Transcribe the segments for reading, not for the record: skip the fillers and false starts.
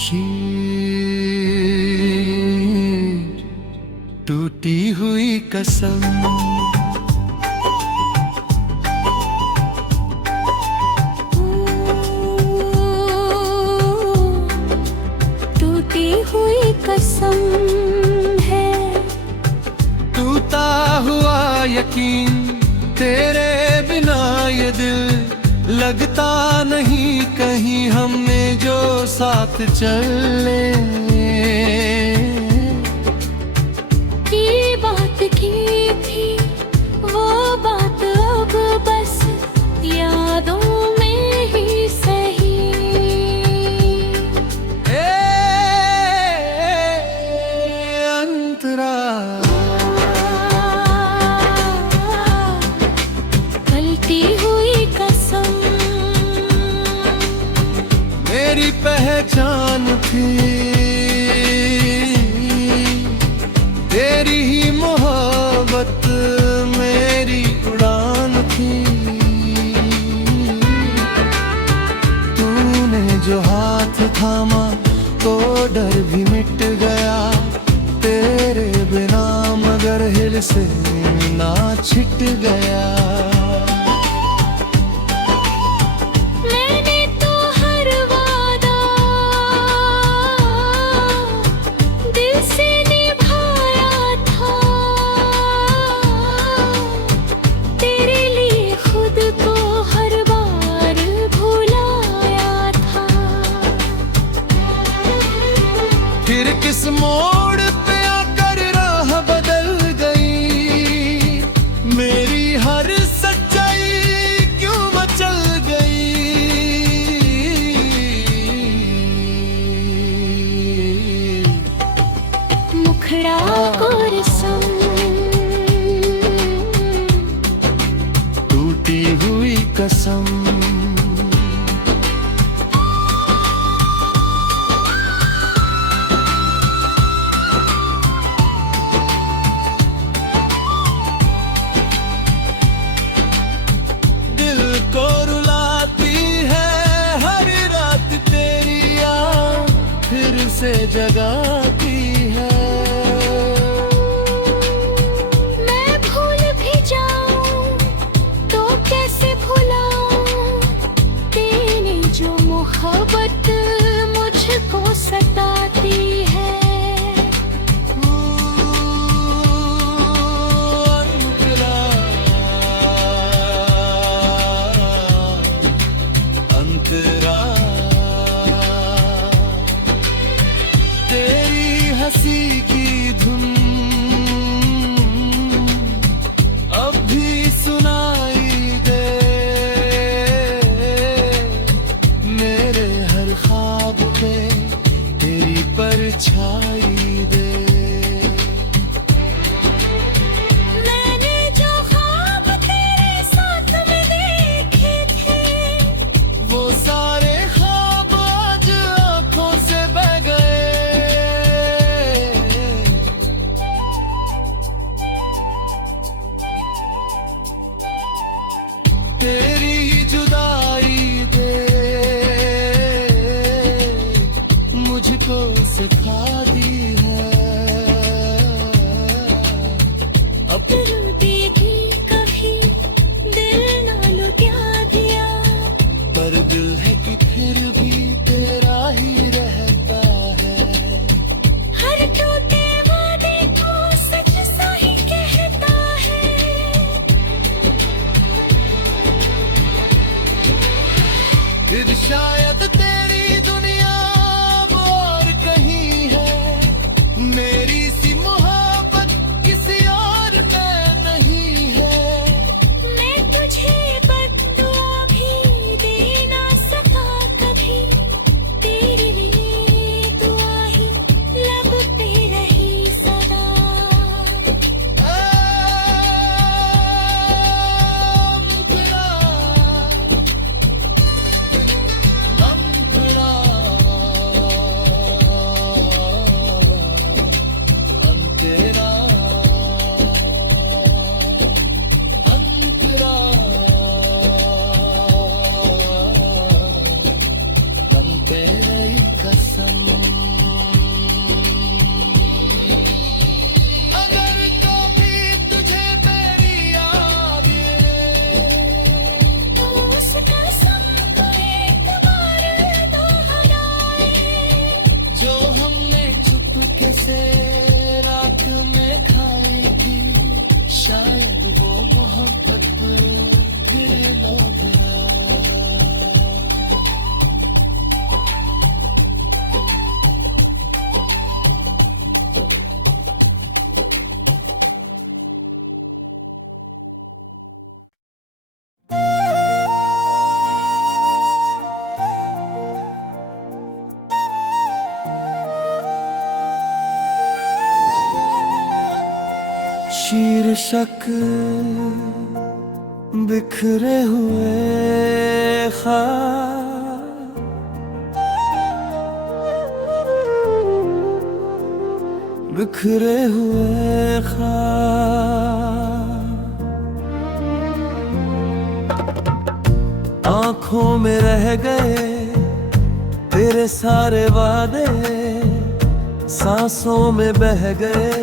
शीर टूटी हुई कसम, टूटी हुई कसम है। टूटा हुआ यकीन, तेरे बिना ये दिल लगता नहीं कहीं, हमने जो साथ चले की बात की थी, वो बात अब बस यादों में ही सही। अंतरा गलती हुई कसम, मेरी पहचान थी, तेरी ही मोहब्बत मेरी उड़ान थी। तूने जो हाथ थामा तो डर भी मिट गया, तेरे बिना मगर हिल से ना छिट गया। मैंने तो हर वादा दिल से निभाया था, तेरे लिए खुद को हर बार भुलाया था। फिर किस मोड़ पे आकर राह बदल गई, मेरी हर सच्चाई क्यों मचल गई। मुखड़ा को रसम, टूटी हुई कसम, दिल को रुलाती है हर रात तेरी याद, फिर से जगाती है। मैं भूल भी जाऊं तो कैसे भुलाऊं, तेरी जो मोहब्बत मुझको सताती है। अंतरा तेरी हंसी की धुन अब भी सुनाई दे, मेरे हर ख्वाब पे तेरी परछाई दे। मैंने जो ख्वाब तेरे साथ में देखे थे, वो सारे ख्वाब आज आंखों से बह गए। तेरी जुदाई दे मुझको सिखा दी है, अपनी रूठेगी कभी दिल ना लुटा दिया, पर दिल है कि फिर भी तेरा ही रहता है। हर टूटे वादे को सच सा ही कहता है। फिर शायद तेरी दुनिया अब और कहीं है, मेरी सी मोहब्बत किसी और में नहीं है। मैं तुझे बद्दुआ भी दे ना सका कभी, तेरे लिए दुआ ही लब पे रही सदा। तेरा मोहब्बत तेरे लोगना। शीर्षक बिखरे हुए ख्वाब, बिखरे हुए ख्वाब, आंखों में रह गए तेरे सारे वादे, सांसों में बह गए।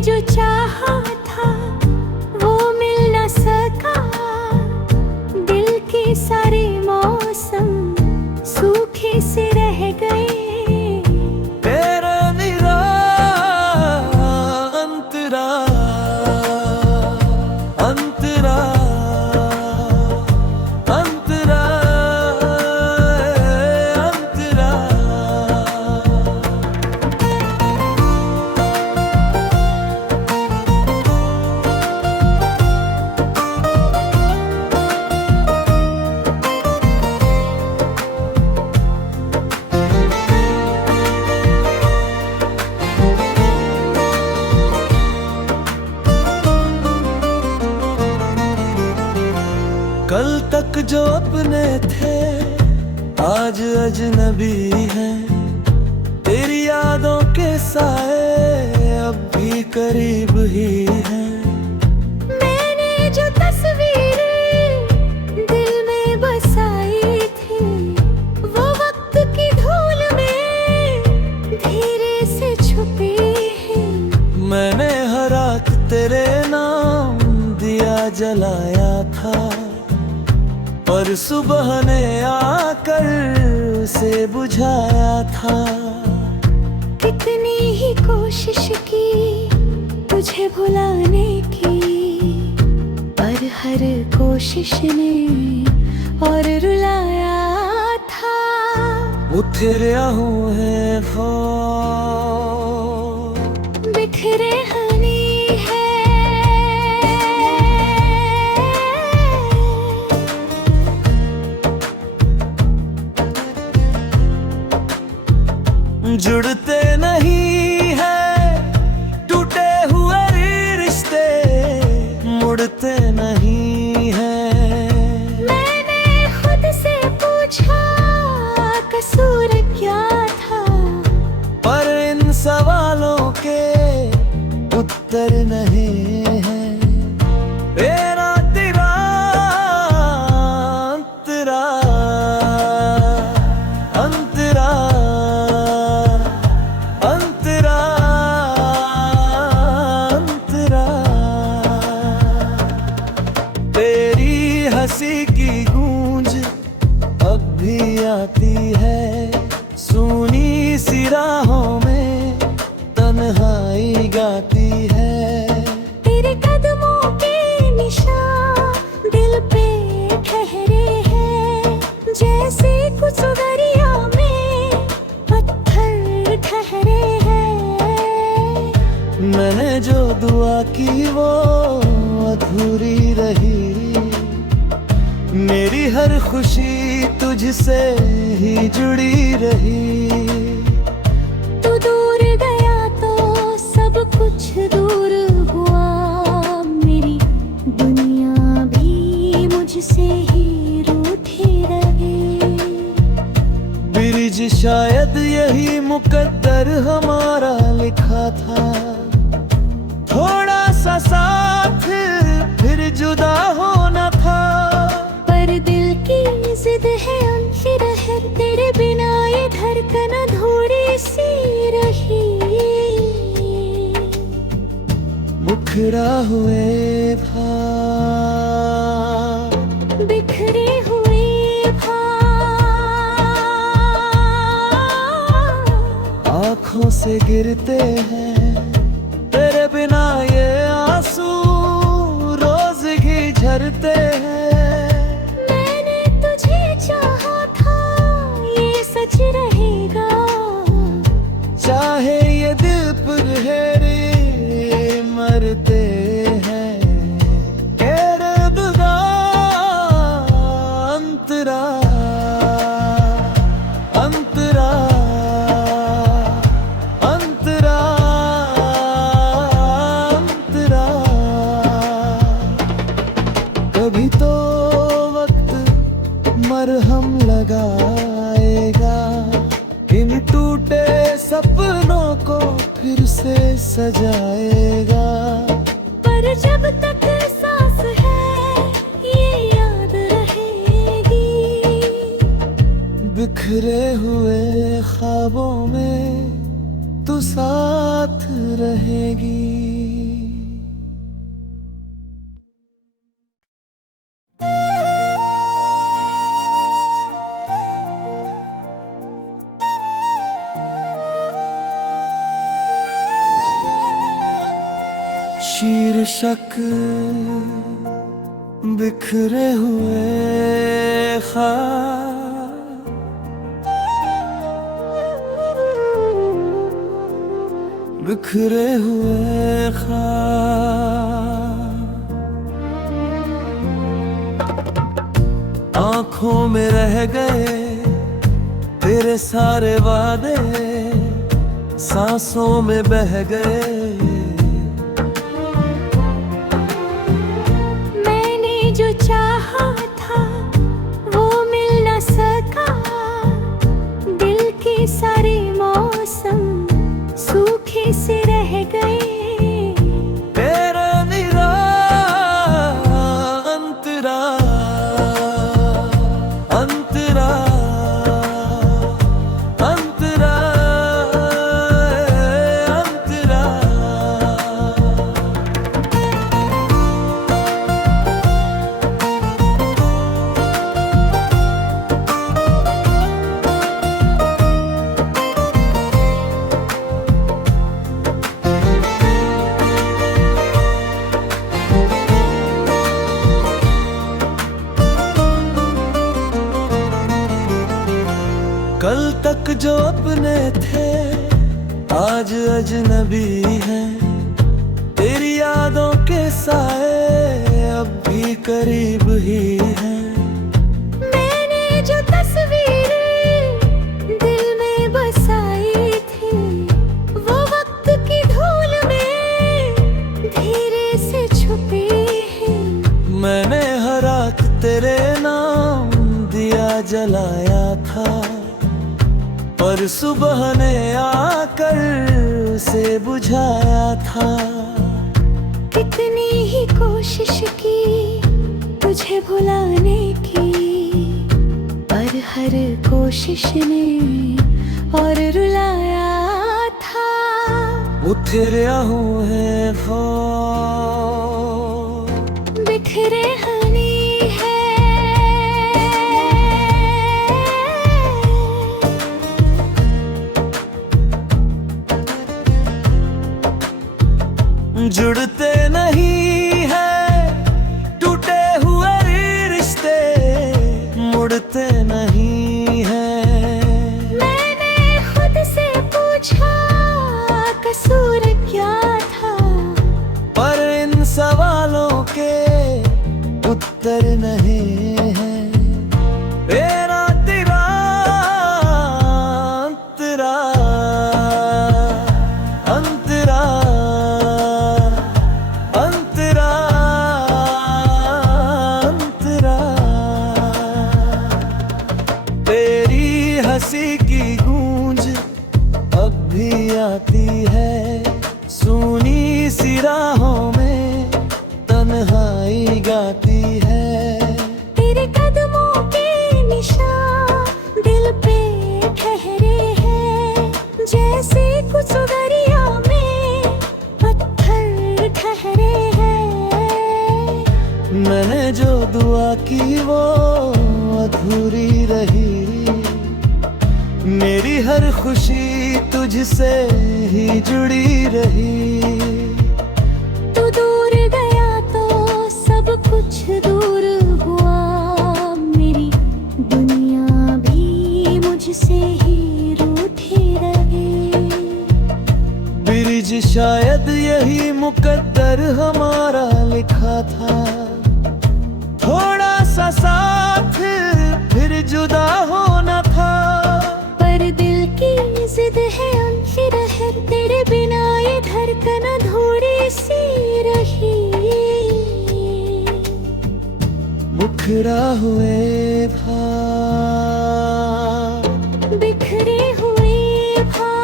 जो चाहा था वो मिल न सका, दिल के सारे मौसम सूखे से रह गए। तेरा निरा अंतरा अंतरा अंतरा अंतरा। कल तक जो अपने थे आज अजनबी हैं, तेरी यादों के साए अब भी करीब ही हैं। मैंने जो तस्वीरें दिल में बसाई थी वो वक्त की धूल में धीरे से छुपी है। मैंने हर रात तेरे नाम दिया जलाया था, पर सुबह ने आकर उसे बुझाया था। कितनी ही कोशिश की तुझे भुलाने की, पर हर कोशिश ने और रुलाया था। उतरिया हूँ है ख्वाब, बिखरे हनी है जुड़ते नहीं है टूटे हुए रिश्ते, मुड़ते नहीं है। मैंने खुद से पूछा कसूर क्या था, पर इन सवालों के उत्तर नहीं है। तेरा तेरा अंतरा अंतरा अंतरा अंतरा। तेरी हंसी की गूंज अब भी आती है, सुनी सी राहों में तन्हाई गाती है। तेरे कदमों के निशान दिल पे ठहरे हैं, जैसे कुछ दरिया में पत्थर ठहरे हैं। मैंने जो दुआ की वो अधूरी रही, मेरी हर खुशी तुझसे ही जुड़ी रही। तू दूर गया तो सब कुछ दूर हुआ, मेरी दुनिया भी मुझसे ही रूठी रही। ब्रिज शायद यही मुकद्दर हमारा लिखा था, थोड़ा सा साथ फिर जुदा होना था। पर दिल की जिद है आखिर है, तेरे बिना ये धड़कन थोड़ी सी रही। मुखड़ा हुए ख्वाब, बिखरे हुए ख्वाब, आँखों से गिरते हैं से सजाएगा। पर जब तक सांस है ये याद रहेगी। बिखरे हुए ख्वाबों में तू साथ रहेगी। शीर्षक बिखरे हुए ख्वाब, बिखरे हुए ख्वाब। आंखों में रह गए तेरे सारे वादे, सांसों में बह गए। जो चाहा था वो मिल न सका। दिल के सारे मौसम सूखे से रह गए। तेरा निरा अंतरा अंतरा अंतरा अंतरा। कल तक जो अपने थे आज अजनबी हैं। तेरी यादों के साए अब भी करीब ही हैं। मैंने जो तस्वीरें दिल में बसाई थी वो वक्त की धूल में धीरे से छुपी है। मैंने हर रात तेरे नाम दिया जलाया था, पर सुबह ने आकर उसे बुझाया था। कितनी ही कोशिश की तुझे भुलाने की, पर हर कोशिश ने और रुलाया था। उठरिया हूँ है बिखरे हनी है। जुड़ते नहीं है टूटे हुए रिश्ते, मुड़ते नहीं है। मैंने खुद से पूछा कसूर क्या था, पर इन सवालों के उत्तर नहीं है। तेरा तेरा अंतरा अंतरा अंतरा अंतरा। तेरी हंसी की गूंज अब भी आती है। सुनी सी राहों में तन्हाई गाती है। तेरे कदमों के निशान दिल पे ठहरे हैं। जैसे कुछ दरिया में पत्थर ठहरे हैं। मैंने जो दुआ की वो अधूरी रही। मेरी हर खुशी तुझसे ही जुड़ी रही। तू दूर गया तो सब कुछ दूर हुआ। मेरी दुनिया भी मुझसे ही रूठी रही। ब्रिज शायद यही मुकद्दर हमारा लिखा था। थोड़ा सा साथ फिर जुदा होना था। पर दिल की जिद है आखिर है। तेरे बिना ये धड़कन थोड़ी सी रही। मुखरा हुए बिखरे हुए भाव।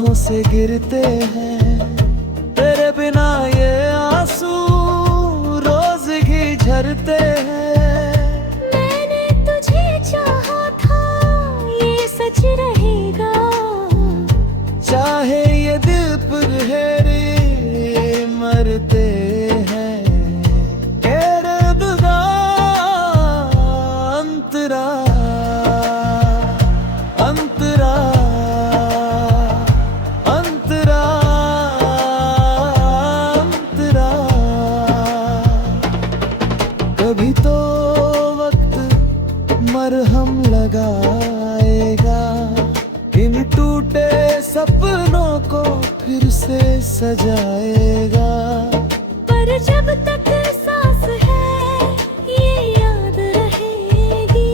आंखों से गिरते हैं, तेरे बिना ये आंसू रोज ही झरते हैं। मैंने तुझे चाहा था, ये सच रहेगा। चाहे ये दिल पर हेरे मरते हैं, तेरे बिना अंतरा अंतरा अंतरा अंतरा। कभी तो वक्त मरहम लगाएगा, इन टूटे सपनों को फिर से सजाएगा। पर जब तक सांस है ये याद रहेगी।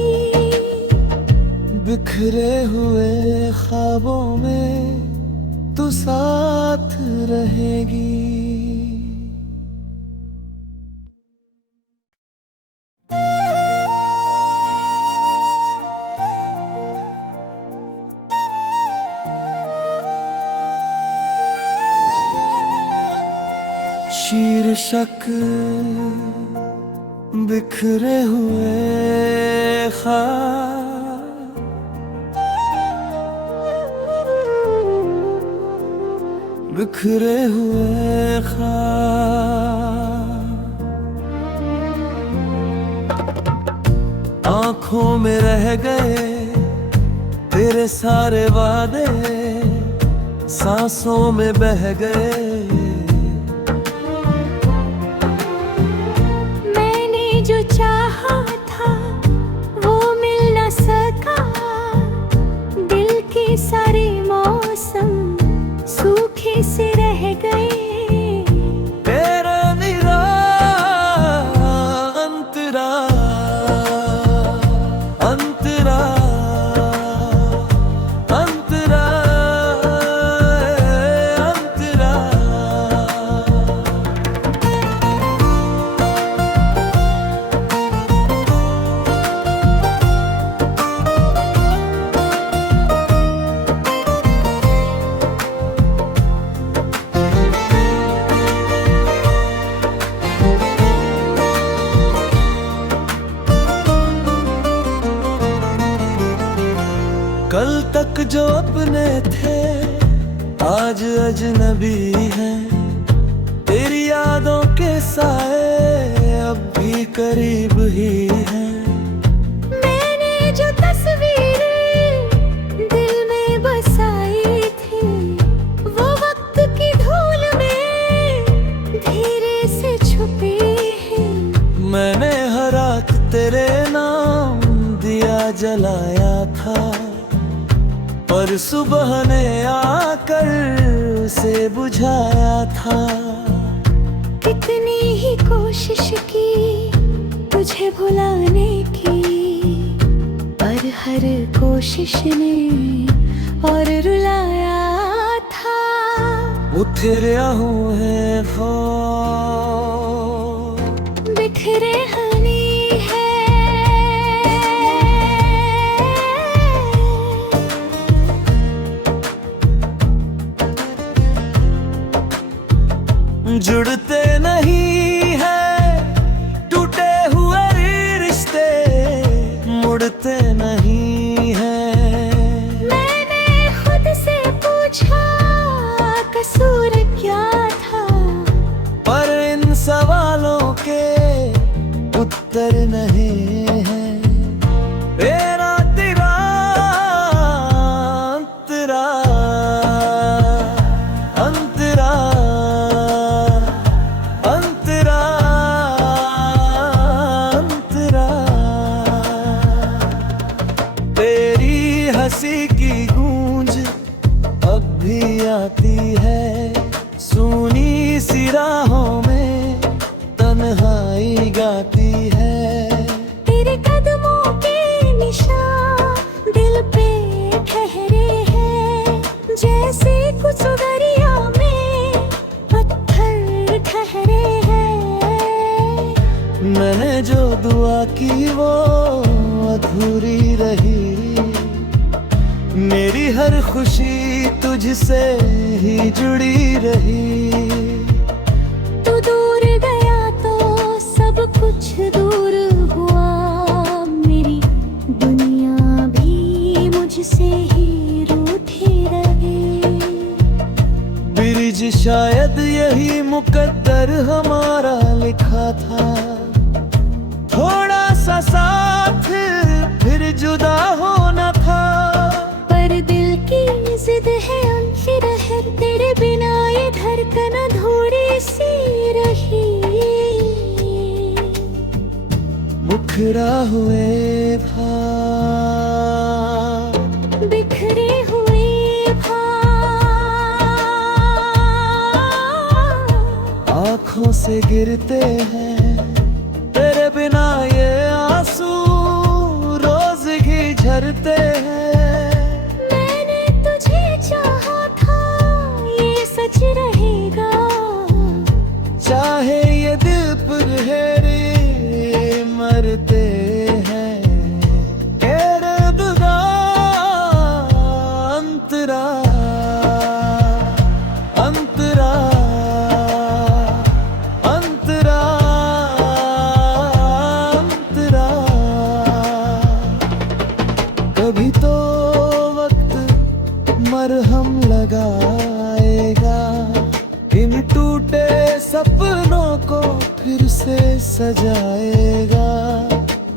बिखरे हुए ख्वाबों में तू साथ रहेगी। शीर्षक बिखरे हुए ख्वाब, बिखरे हुए ख्वाब। आंखों में रह गए तेरे सारे वादे, सांसों में बह गए। जो चाहा था वो मिल न सका, दिल के सारे मौसम सूखे से रह गए। तेरा निरा अंतरा अंतरा अंतरा अंतरा। कल तक जो अपने थे आज अजनबी हैं, तेरी यादों के साए अब भी करीब ही हैं। मैंने जो तस्वीरें दिल में बसाई थी, वो वक्त की धूल में धीरे से छुपी है। मैंने हर रात तेरे नाम दिया जलाया था, पर सुबह ने आकर से बुझाया था। कितनी ही कोशिश की तुझे भुलाने की, पर हर कोशिश ने और रुलाया था। उठरिया हूँ है खो बिखरे हनी है, जुड़ते नहीं है टूटे हुए रिश्ते, मुड़ते नहीं है। मैंने खुद से पूछा कसूर क्या था, पर इन सवालों के उत्तर नहीं है। तेरा तेरा अंतरा अंतरा अंतरा अंतरा। तेरी हंसी की गूंज अब भी आती है, सुनी सी राहों में तन्हाई गाती है। तेरे कदमों के निशान दिल पे ठहरे हैं, जैसे कुछ दरिया में पत्थर ठहरे हैं। मैंने जो दुआ की वो अधूरी रही, मेरी हर खुशी तुझसे ही जुड़ी रही। तू दूर गया तो सब कुछ दूर हुआ, मेरी दुनिया भी मुझसे ही रूठी रही। ब्रिज शायद यही मुकद्दर हमारा लिखा था, थोड़ा सा साथ फिर जुदा होना था। पर दिल की जिद है उनकी रहर, तेरे बिना ये धड़कन अधूरी सी रही। मुखरा हुए बिखरे हुए आँखों से गिरते हैं, तेरे बिना ये आंसू रोज ही झरते हैं। मैंने तुझे चाहा था, ये सच रहेगा। चाहे ये दिल पर हेरे मरते हैं, तेरे बिना अंतरा अंतरा अंतरा अंतरा। कभी तो वक्त मरहम लगाएगा, इन टूटे सपनों को फिर से सजाएगा।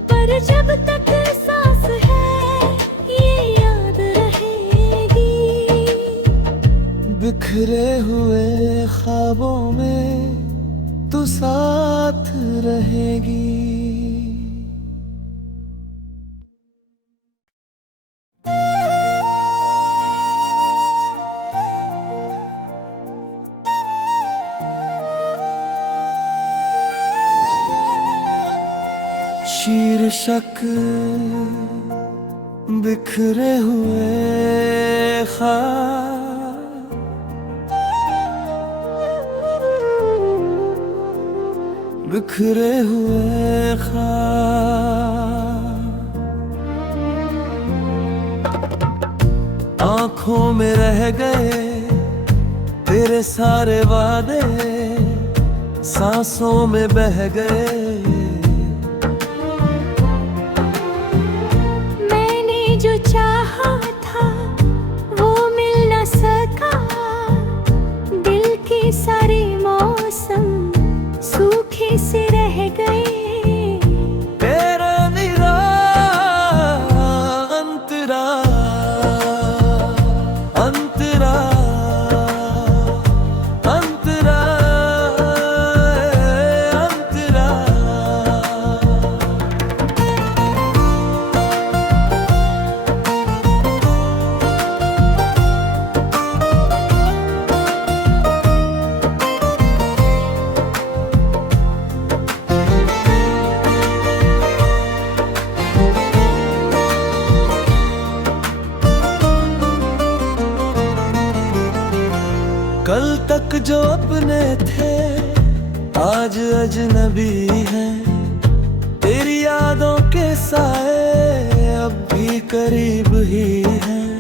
पर जब तक सांस है ये याद रहेगी। बिखरे हुए ख्वाबों में तू साथ रहेगी। शीर्षक बिखरे हुए ख्वाब, बिखरे हुए ख्वाब। आँखों में रह गए तेरे सारे वादे, सांसों में बह गए। जो चाहा था वो मिल न सका, दिल के सारे मौसम सूखे से रह गए। तेरा निरा अंतरा अंतरा अंतरा अंतरा। कल तक जो अपने थे आज अजनबी हैं, तेरी यादों के साए अब भी करीब ही हैं।